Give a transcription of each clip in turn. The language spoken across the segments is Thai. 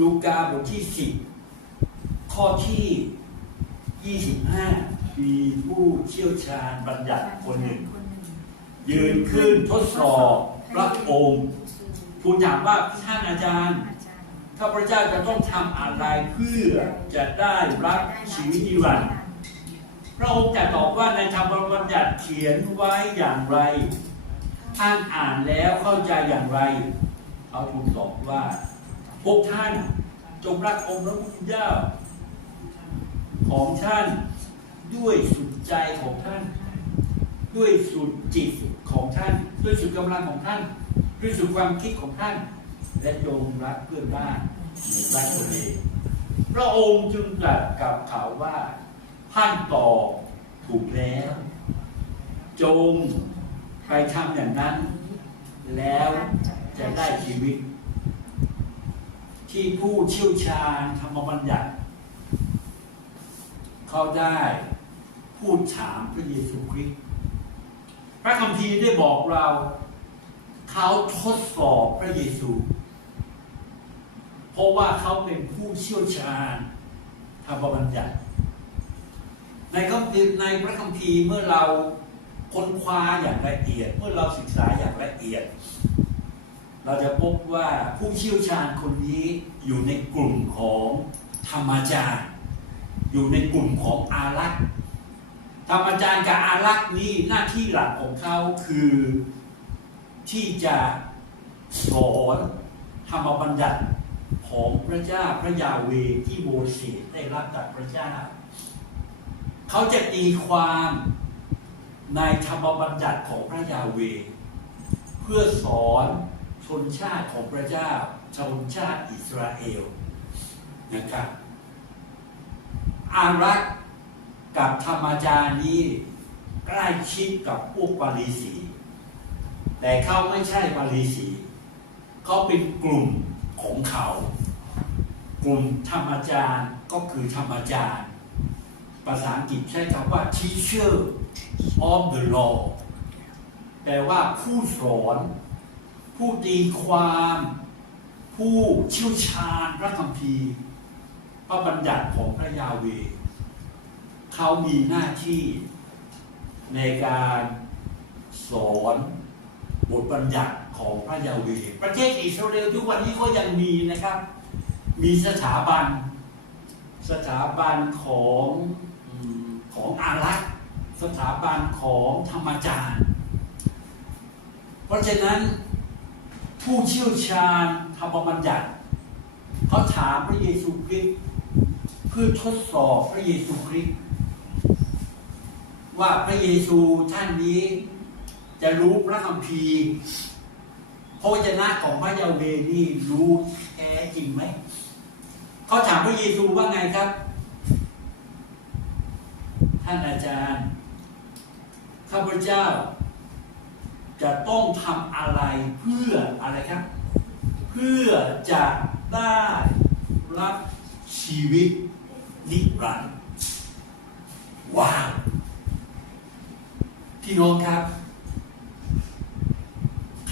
ลูกาบทที่สิบข้อที่ยี่สิบห้ามีผู้เชี่ยวชาญบัญญัติคนหนึ่ง ยืนขึ้นทดสอบพระองค์ทูลถามว่าท่านอาจารย์ข้าพเจ้าจะต้องทำอะไรเพื่อจะได้รับชีวิตนิรันดร์พระองค์จะตอบว่าในธรรมบัญญัติเขียนไว้อย่างไรท่านอ่านแล้วเข้าใจอย่างไรเขาทูลตอบว่า พวกท่านจงรักองค์พระผู้เป็นเจ้า ของท่านด้วยสุดใจของท่าน ด้วยสุดจิตของท่าน ด้วยสุดกำลังของท่าน ด้วยสุดความคิดของท่าน และจงรักเพื่อนบ้านเหมือนรักตนเองพระองค์จึงตรัสกับเขาว่าท่านตอบถูกแล้ว จงไปทำอย่างนั้น แล้วจะได้ชีวิต ที่ผู้เชี่ยวชาญธรรมบัญญัติ เขาได้พูดถามพระเยซูคริสต์พระคัมภีร์ได้บอกเรา เขาทดสอบพระเยซู เพราะว่าเขาเป็นผู้เชี่ยวชาญธรรมบัญญัติ ในคัมภีร์ในพระคัมภีร์เมื่อเราค้นคว้าอย่างละเอียด เมื่อเราศึกษาอย่างละเอียด เราจะพบว่าผู้เชี่ยวชาญคนนี้อยู่ในกลุ่มของธรรมจารย์อยู่ในกลุ่มของอารักษ์ธรรมจารย์กับอารักษ์นี้หน้าที่หลักของเขาคือที่จะสอนธรรมบัญญัติของพระเจ้าพระยาเวที่โมเสสได้รับจากพระเจ้า เขาจะตีความในธรรมบัญญัติของพระยาเว เพื่อสอน ชนชาติของพระเจ้า ชนชาติอิสราเอลนะครับ อารักษ์กับธรรมจานี้ใกล้ชิดกับพวกปารีสี แต่เขาไม่ใช่ปารีสีเขาเป็นกลุ่มของเขา กลุ่มธรรมจารย์ก็คือธรรมจารย์ภาษาอังกฤษใช้คำว่า teacher of the law แปลว่าผู้สอน ผู้ตีความ ผู้เชี่ยวชาญพระคัมภีร์พระบัญญัติของพระยาเวเขามีหน้าที่ในการสอนบทบัญญัติของพระยาเวประเทศอิสราเอลทุกวันนี้ก็ยังมีนะครับ มีสถาบัน สถาบันของของอารักษ์สถาบันของธรรมจารย์ เพราะฉะนั้น ผู้เชี่ยวชาญธรรมบัญญัติเขาถามพระเยซูคริสต์เพื่อทดสอบพระเยซูคริสต์ว่าพระเยซูท่านนี้ จะรู้พระคัมภีร์พระวจนะของพระยาเวนี่รู้แท้จริงไหมเขาถามพระเยซูว่าไงครับ ท่านอาจารย์ข้าพเจ้า จะต้องทำอะไรเพื่ออะไรครับ เพื่อจะได้รับชีวิตนิรันดร์ว้าวพี่น้องครับ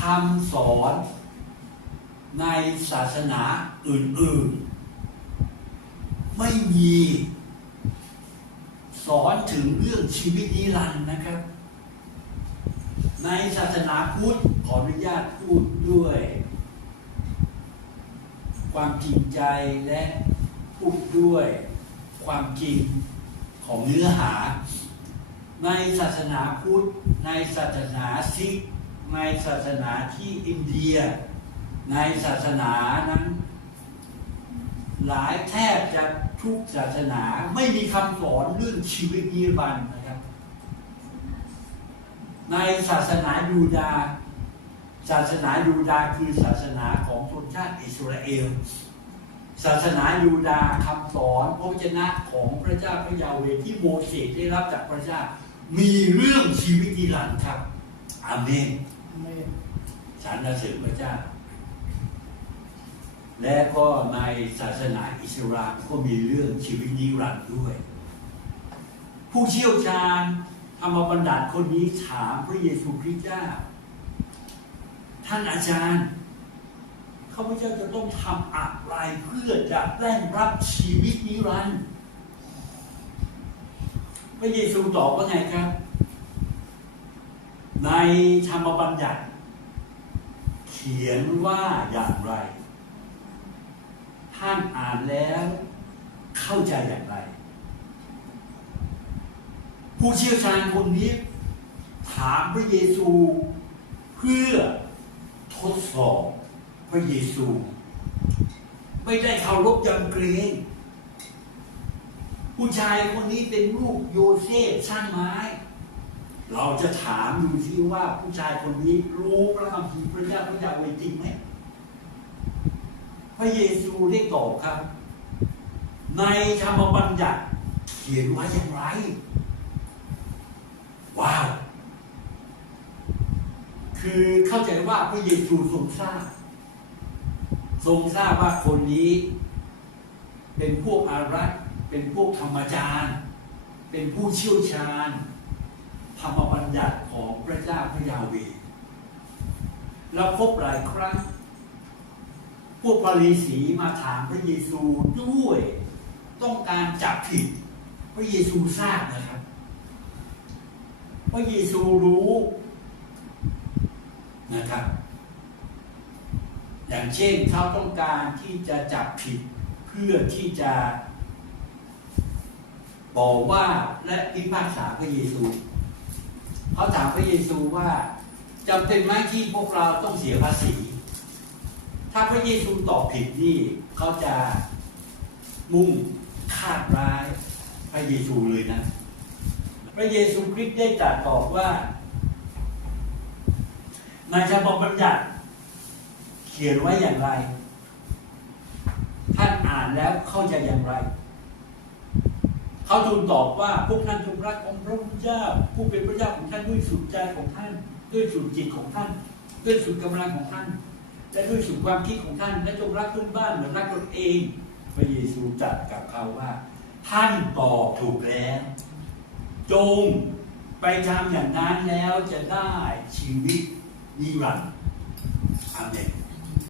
คำสอนในศาสนาอื่นๆ ไม่มี สอนถึงเรื่องชีวิตนิรันดร์นะครับ ในศาสนาพุทธขออนุญาตพูดด้วย ความจริงใจและพูดด้วยความจริงของเนื้อหา ในศาสนาพุทธในศาสนาซิก ในศาสนาที่อินเดีย ในศาสนานั้น หลายแทบจะทุกศาสนาไม่มีคำสอนเรื่องชีวิตนิรันดร์ ในศาสนายูดาห์ศาสนายูดาห์คือศาสนาของชนชาติอิสราเอล ศาสนายูดาห์คำสอนพระวจนะของพระเจ้าพระยาเวที่โมเสสได้รับจากพระเจ้ามีเรื่องชีวิตนิรันดร์ครับอาเมนสรรเสริญพระเจ้า และก็ในศาสนาอิสลามก็มีเรื่องชีวิตนิรันดร์ด้วย ผู้เชี่ยวชาญ ธรรมบัญญัติคนนี้ถามพระเยซูคริสต์เจ้า ท่านอาจารย์ข้าพเจ้าจะต้องทำอะไรเพื่อจะแล่งรับชีวิตนิรันดร์พระเยซูตอบว่าไงครับ ในธรรมบัญญัติ เขียนว่าอย่างไร ท่านอ่านแล้วเข้าใจอย่างไร ผู้เชี่ยวชาญคนนี้ ถามพระเยซูเพื่อทดสอบพระเยซู ไม่ได้เคารพยำเกรงผู้ชายคนนี้เป็นลูกโยเซฟช่างไม้ เราจะถามดูซิว่าผู้ชายคนนี้รู้พระคัมภีพระเจ้าพระยาวจริงไหมพระเยซูได้ตอบครับ ในธรรมบัญญัติเขียนไว้อย่างไร ว้าว คือเข้าใจว่าพระเยซูทรงทราบ ทรงทราบว่าคนนี้ เป็นพวกอารักษ์เป็นพวกธรรมจารย์เป็นผู้เชี่ยวชาญ ธรรมบัญญัติของพระเจ้าพระยาเวเราพบหลายครั้ง พวกปารีสีมาถามพระเยซูด้วย ต้องการจับผิด พระเยซูทราบนะครับ พระเยซูรู้ นะครับ อย่างเช่นเขาต้องการที่จะจับผิดเพื่อที่จะบอกว่าและพิพากษาพระเยซูเขาถามพระเยซูว่าจำเป็นไหมที่พวกเราต้องเสียภาษี ถ้าพระเยซูตอบผิดนี่เขาจะมุ่งคาดร้ายพระเยซูเลยนะ พระเยซูคริสต์ได้ตรัสตอบว่า ในฉบับบัญญัติเขียนไว้อย่างไร ท่านอ่านแล้วเข้าใจอย่างไร เขาทูลตอบว่าพวกท่านจงรักองค์พระผู้เจ้า ผู้เป็นพระเจ้าของท่านด้วยสุดใจของท่าน ด้วยสุดจิตของท่าน ด้วยสุดกำลังของท่าน และด้วยสุดความคิดของท่าน และจงรักเพื่อนบ้านเหมือนรักตนเอง พระเยซูตรัสกับเขาว่า ท่านตอบถูกแล้วจงไปทำอย่างนั้นแล้วจะได้ชีวิต นิรันดร์อาเมน